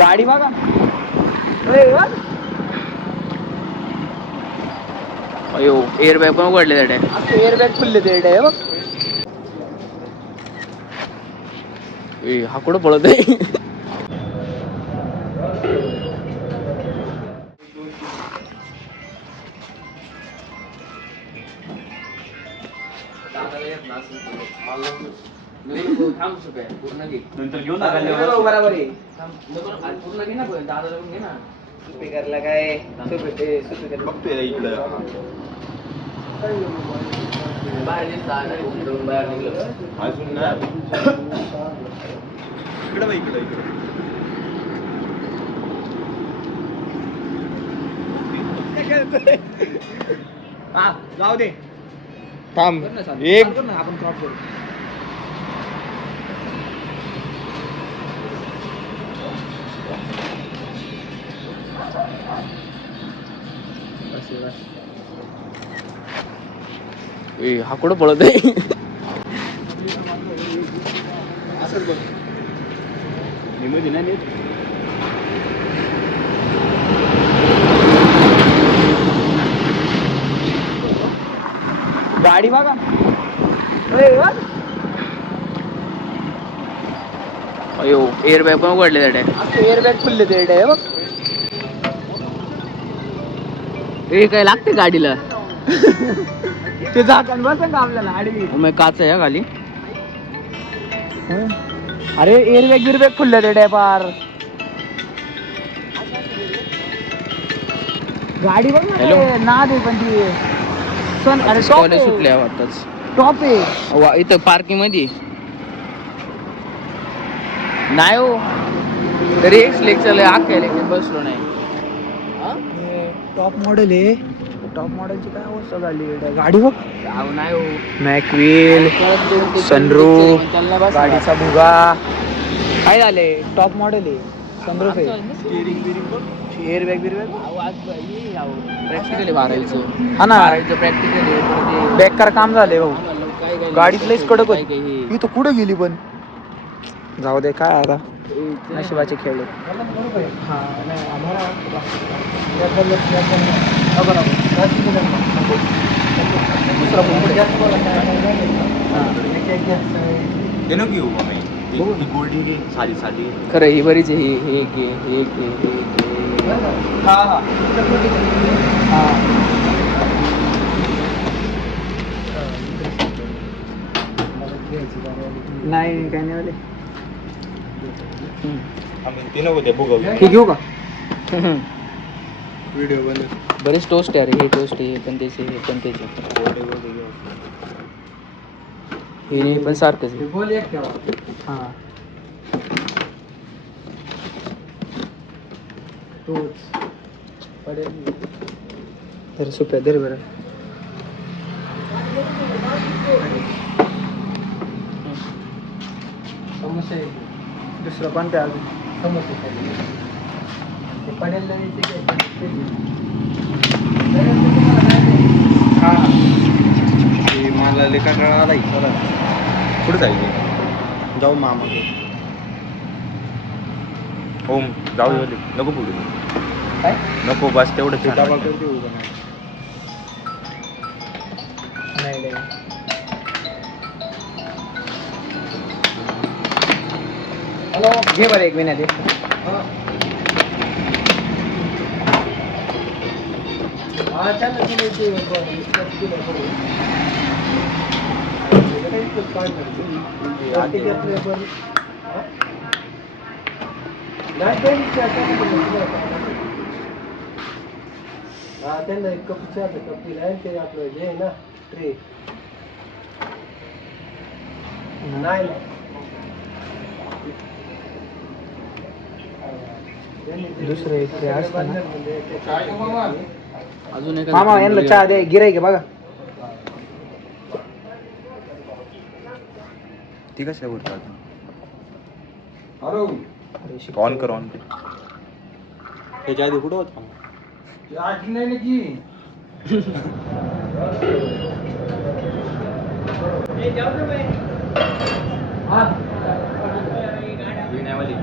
गाडी बघा. अयो एअरबॅग पण उघडले त्या एअरबॅग खुलले ते बघ. हा कुठं पळत आहे. नंतर घेऊन बरोबर आहे. पूर्ण घे ना पण दादा घे ना. स्पीकरला काय बघतोय इकडं बाहेर निघलं अजून ना. इकडं इकडं हा जाऊ दे. थांब एक आपण क्रॉप करू. हा कुठं पळत आहे. असंच बघ. निमधी नाही गाडी बघा. अयो एअरबॅग पण उघडले त्या एअरबॅग खुलले ते बघ. काय लागते गाडीला. ते झाकण बसन का आपल्याला आडवी. मग काच आहे खाली. अरे एअरबॅग गिरबॅग खुलले ते पार. गाडी बघ ना. नाद आहे पण ती सन. अरे कॉलेज सुटल्या वाटतच. टॉप आहे इथं पार्किंग मध्ये नाही हो. तरी एक लेक्चर आख्या लेक्चर बसलो नाही. टॉप मॉडेल आहे. टॉप मॉडेलची काय अवस्था झाली. गाडी बघ. नाही हो. मॅकव्हील सनरूफ गाडीचा भुगा काय झाले. टॉप मॉडेल आहे. सनरूफ आहे. एअरबॅग बिरबॅग प्रॅक्टिकल बारावीचं. हा ना. प्रॅक्टिकल बेकार काम झाले भाऊ. गाडीत लईच कडक होती. ही तर कुठं गेली पण. जाऊ दे काय आता नशिबाचे खेळ. खरं ही बरीच आहे. हे नाही काय नाही आले. हे घेऊ का. व्हिडिओ बनव. बरेच टोस्ट आहे. हे टोस्ट आहे. पण त्याचे हे पण त्याचे हे पण सारखंच आहे. बोल एक ठेवा. हा तोच पडेल तर सुप्या दर बरं. समोसे दुसरं पण त्या अजून समोसे ते पडेल हा. मला लेखा कळाला पुढे जायचं. जाऊ मामा होम जाऊ नको पुढे काय नको बस तेवढं नाही. हॅलो घे बरं एक मिनिट. त्यांना एक कप चहा कप दिला. ते आपलं जे आहे ना ट्रे नाही दुसरे ट्रे असतात अजून एक मामा यांना चहा द्या. गिराईक आहे बघा. ठीक आहे सर. ऑन कर ऑन कर. त्याच्या आधी कुठं होत नाही की. विण्यावाली